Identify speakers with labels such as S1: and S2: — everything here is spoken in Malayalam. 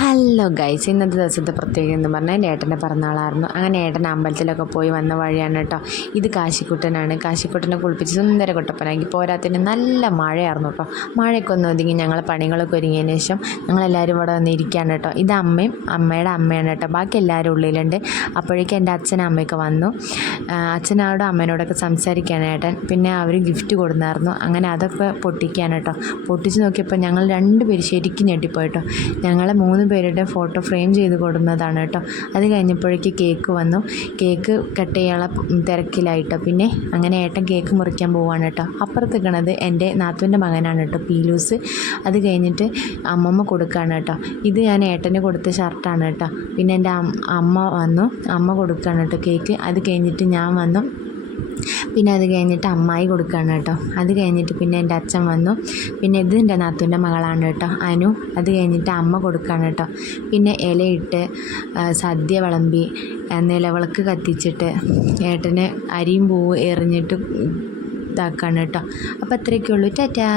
S1: ഹലോ ഗൈസ് ഇന്നത്തെ ദിവസത്തെ പ്രത്യേകത എന്ന് പറഞ്ഞാൽ ഏട്ടന്റെ പിറന്നാളായിരുന്നു. അങ്ങനെ ഏട്ടൻ അമ്പലത്തിലൊക്കെ പോയി വന്ന വഴിയാണ് കേട്ടോ. ഇത് കാശിക്കുട്ടനാണ്. കാശിക്കുട്ടനെ കുളിപ്പിച്ച് സുന്ദര കുട്ടപ്പനാക്കി പോരാത്തിന് നല്ല മഴയായിരുന്നു കേട്ടോ. മഴയൊക്കെ ഒന്ന് ഒതുങ്ങി ഞങ്ങൾ പണികളൊക്കെ ഒരുങ്ങിയതിന് ശേഷം ഞങ്ങളെല്ലാവരും ഇവിടെ വന്നിരിക്കുകയാണ് കേട്ടോ. ഇത് അമ്മയും അമ്മയുടെ അമ്മയാണ് കേട്ടോ. ബാക്കി എല്ലാവരും ഉള്ളിലുണ്ട്. അപ്പോഴേക്കും എന്റെ അച്ഛനും അമ്മയൊക്കെ വന്നു. അച്ഛനോടും അമ്മേനോടൊക്കെ സംസാരിക്കുകയാണ് ഏട്ടൻ. പിന്നെ അവർ ഗിഫ്റ്റ് കൊടുന്നായിരുന്നു. അങ്ങനെ അതൊക്കെ പൊട്ടിക്കുകയാണ് കേട്ടോ. പൊട്ടിച്ച് നോക്കിയപ്പോൾ ഞങ്ങൾ രണ്ട് പേര് ശരിക്കും ഞെട്ടിപ്പോയിട്ടോ ഞങ്ങളെ മൂന്ന് പേരുടെ ഫോട്ടോ ഫ്രെയിം ചെയ്ത് കൊടുക്കുന്നതാണ് കേട്ടോ. അത് കഴിഞ്ഞപ്പോഴേക്ക് കേക്ക് വന്നു. കേക്ക് കട്ട് ചെയ്യാനുള്ള തിരക്കിലായിട്ടോ. പിന്നെ അങ്ങനെ ഏട്ടൻ കേക്ക് മുറിക്കാൻ പോവാണ് കേട്ടോ. അപ്പുറത്ത് നിൽക്കണത് എന്റെ നാത്തുവിന്റെ മകനാണ് കേട്ടോ പീലൂസ്. അത് കഴിഞ്ഞിട്ട് അമ്മമ്മ കൊടുക്കുകയാണ് കേട്ടോ. ഇത് ഞാൻ ഏട്ടന് കൊടുത്ത ഷർട്ടാണ് കേട്ടോ. പിന്നെ എന്റെ അമ്മ വന്നു. അമ്മ കൊടുക്കുകയാണ് കേട്ടോ കേക്ക്. അത് കഴിഞ്ഞിട്ട് ഞാൻ വന്നു. പിന്നെ അത് കഴിഞ്ഞിട്ട് അമ്മായി കൊടുക്കുകയാണ് കേട്ടോ. അത് കഴിഞ്ഞിട്ട് പിന്നെ എന്റെ അച്ഛൻ വന്നു. പിന്നെ ഇത് എന്റെ നാത്തൂന്റെ മകളാണ് കേട്ടോ അനു. അത് കഴിഞ്ഞിട്ട് അമ്മ കൊടുക്കുകയാണ് കേട്ടോ. പിന്നെ ഇലയിട്ട് സദ്യ വിളമ്പി നിലവിളക്ക് കത്തിച്ചിട്ട് ഏട്ടന് അരിയും പൂവ് എറിഞ്ഞിട്ട് ഇതാക്കാണ് കേട്ടോ. അപ്പോൾ അത്രയൊക്കെ
S2: ഉള്ളൂ. ടാറ്റാ.